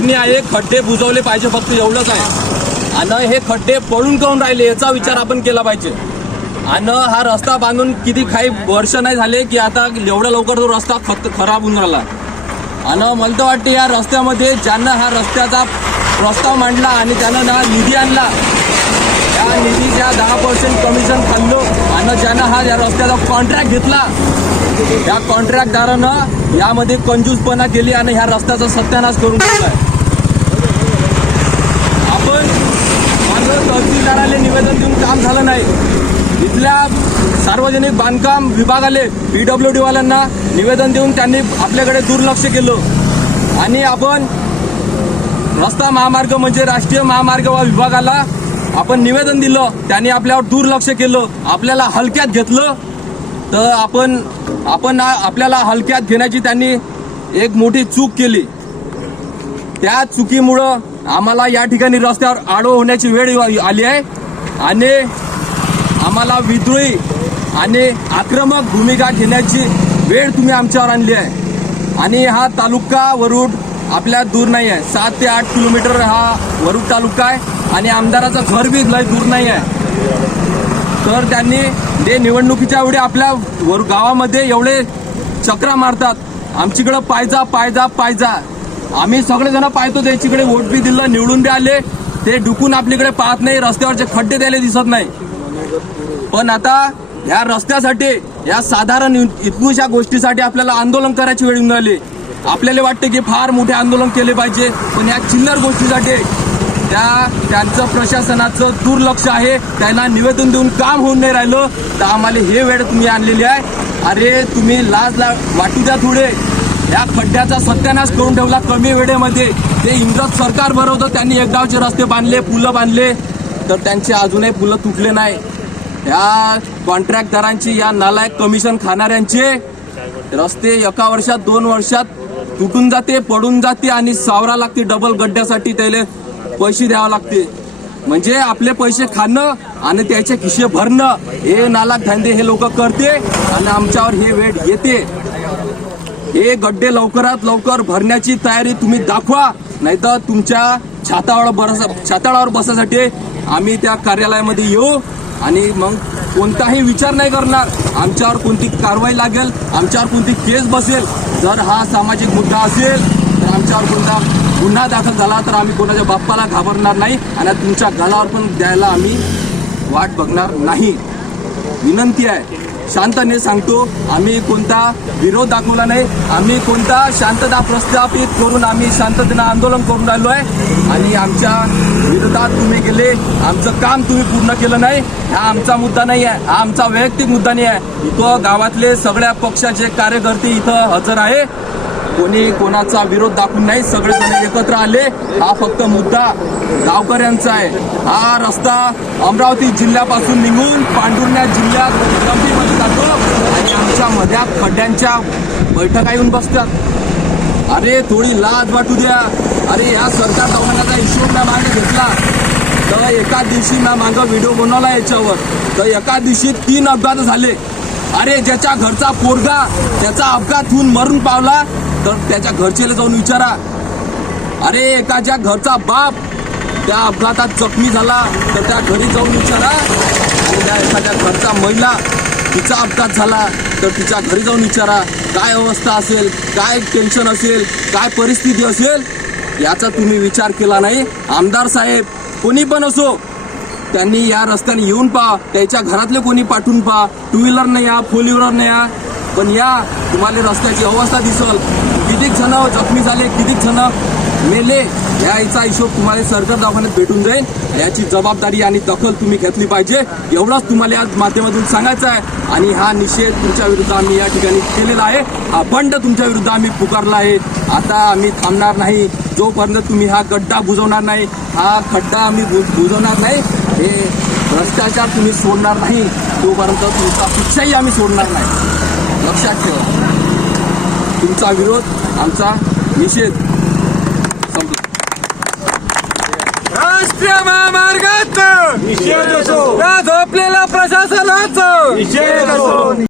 मागणी आहे खड्डे बुजवले पाहिजे फक्त एवढंच आहे. आणि हे खड्डे पळून काऊन राहिले याचा विचार आपण केला पाहिजे. आणि हा रस्ता बांधून किती काही वर्ष नाही झाले की आता एवढ्या लवकर तो रस्ता फक्त खराब होऊन राहिला. आणि मला तर वाटते या रस्त्यामध्ये ज्यांना हा रस्त्याचा प्रस्ताव मांडला आणि त्यानं ना निधी आणला या निधीच्या दहा पर्सेंट कमिशन खाल्लो आणि ज्यानं हा या रस्त्याचा कॉन्ट्रॅक्ट घेतला या कॉन्ट्रॅक्टदारानं यामध्ये कंजूसपणा केली आणि ह्या रस्त्याचा सत्यानाश करून ठेवलाय आपण माझं तहसीलदाराला निवेदन देऊन काम झालं नाही इथल्या सार्वजनिक बांधकाम विभागाले पी डब्ल्यू डीवाल्यांना निवेदन देऊन त्यांनी आपल्याकडे दुर्लक्ष केलं. आणि आपण रस्ता महामार्ग म्हणजे राष्ट्रीय महामार्ग व विभागाला आपण निवेदन दिलं त्यांनी आपल्यावर दुर्लक्ष केलं आपल्याला हलक्यात घेतलं तर आपण आपण आपल्याला हलक्यात घेण्याची त्यांनी एक मोठी चूक केली. त्या चुकीमुळं आम्हाला या ठिकाणी रस्त्यावर आडो होण्याची वेळ आली आहे. आणि आम्हाला विद्रोही आणि आक्रमक भूमिका घेण्याची वेळ तुम्ही आमच्यावर आणली आहे. आणि हा तालुका वरुड आपल्या दूर नाही आहे. सात ते आठ किलोमीटर हा वरुड तालुका आहे आणि आमदाराचं घर बी लय दूर नाही आहे. तर त्यांनी ते निवडणुकीच्या वेळी आपल्या वर गावामध्ये एवढे चक्रा मारतात आमच्याकडं पायजा पायजा पायजा. आम्ही सगळेजण पाहतो त्याच्याकडे वोट बी दिलं निवडून बी आले. ते डुकून आपल्याकडे पाहत नाही रस्त्यावरचे खड्डे द्यायला दिसत नाही. पण आता या रस्त्यासाठी या साधारण इतकुशा गोष्टीसाठी आपल्याला आंदोलन करायची वेळ येऊन राहिली. आपल्याला वाटते की फार मोठे आंदोलन केले पाहिजे पण या चिल्लर गोष्टीसाठी त्या त्यांचं प्रशासनाचं दुर्लक्ष आहे. त्यांना निवेदन देऊन काम होऊन नाही राहिलं तर आम्हाला हे वेळ तुम्ही आणलेली आहे. अरे तुम्ही लाज ला वाटू द्या थोडे. या खड्ड्याचा सत्यानाश करून ठेवला कमी वेळेमध्ये. ते इंग्रज सरकार भरवतं त्यांनी एकगावचे रस्ते बांधले पुलं बांधले. तर त्यांचे अजूनही पुलं तुटले नाही. या कॉन्ट्रॅक्टदारांची या नालायक कमिशन खाणाऱ्यांचे रस्ते एका वर्षात दोन वर्षात तुटून जाते पडून जाते आणि सावरा लागते. डबल गड्ड्यासाठी त्याला पैसे द्यावे लागते. म्हणजे आपले पैसे खाणं आणि त्याचे खिशे भरणं हे नालाक धंदे हे लोक करते आणि आमच्यावर हे वेळ येते. हे गड्डे लवकरात लवकर भरण्याची तयारी तुम्ही दाखवा नाहीतर तुमच्या छातावर बरस छाताळावर बसासाठी आम्ही त्या कार्यालयामध्ये येऊ. आणि मग कोणताही विचार नाही करणार. आमच्यावर कोणती कारवाई लागेल आमच्यावर कोणती केस बसेल जर हा सामाजिक मुद्दा असेल तर आमच्यावर कोणता गुन्हा दाखल झाला तर आम्ही कोणाच्या बाप्पाला घाबरणार नाही आणि तुमच्या गळावर पण द्यायला आम्ही वाट बघणार नाही. विनंती आहे. शांतने सांगतो आम्ही कोणता विरोध दाखवला नाही. आम्ही कोणता शांतता प्रस्थापित करून आम्ही शांततेनं आंदोलन करून राहिलो आहे. आणि आमच्या विरोधात तुम्ही गेले. आमचं काम तुम्ही पूर्ण केलं नाही. हा आमचा मुद्दा नाही आहे. हा आमचा वैयक्तिक मुद्दा नाही आहे. इथं गावातले सगळ्या पक्षाचे कार्यकर्ते इथं हजर आहे. कोणी कोणाचा विरोध दाखवून नाही सगळेजण एकत्र आले. हा फक्त मुद्दा गावकऱ्यांचा आहे. हा रस्ता अमरावती जिल्ह्यापासून निघून पांढुर्णा जिल्ह्यात गंभीरमध्ये जातो आणि आमच्या मध्या खड्ड्यांच्या बैठका येऊन बसतात. अरे थोडी लाज वाटू द्या. अरे या सरकार दवाखान्याचा हिशोब ना मागे घेतला. तर एका दिवशी ना मागं व्हिडिओ बनवला याच्यावर. तर एका दिवशी तीन अपघात झाले. अरे ज्याच्या घरचा पोरगा त्याचा अपघात होऊन मरून पावला. तर त्याच्या घरचेला जाऊन विचारा. अरे एकाच्या घरचा बाप त्या अपघातात जखमी झाला तर त्या घरी जाऊन विचारा. आणि त्या एखाद्या घरचा महिला तिचा अपघात झाला तर तिच्या घरी जाऊन विचारा. काय अवस्था असेल काय टेन्शन असेल काय परिस्थिती असेल याचा तुम्ही विचार केला नाही. आमदार साहेब कोणी पण असो त्यांनी या रस्त्याने येऊन पहा त्याच्या घरातले कोणी पाठवून पहा. टू व्हीलरने या फोर व्हीलरने या. पण या तुम्हाला रस्त्याची अवस्था दिसल. कितीक जण जखमी झाले कितीक जण मेले याचा हिशोब तुम्हाला सरकार दवाखान्यात भेटून जाईल. याची जबाबदारी आणि दखल तुम्ही घेतली पाहिजे. एवढाच तुम्हाला आज माध्यमातून सांगायचं आहे. आणि हा निषेध तुमच्या विरुद्ध आम्ही या ठिकाणी केलेला आहे. हा बंड तुमच्या विरुद्ध आम्ही पुकारला आहे. आता आम्ही थांबणार नाही. जोपर्यंत तुम्ही हा गड्डा बुजवणार नाही हा खड्डा आम्ही बु- बुजवणार नाही हे भ्रष्टाचार तुम्ही सोडणार नाही. तोपर्यंत तुमचा शिक्षाही आम्ही सोडणार नाही. लक्षात ठेवा. तुमचा विरोध आमचा निषेध. संपला. राष्ट्रीय या झोपलेल्या प्रशासनाचं.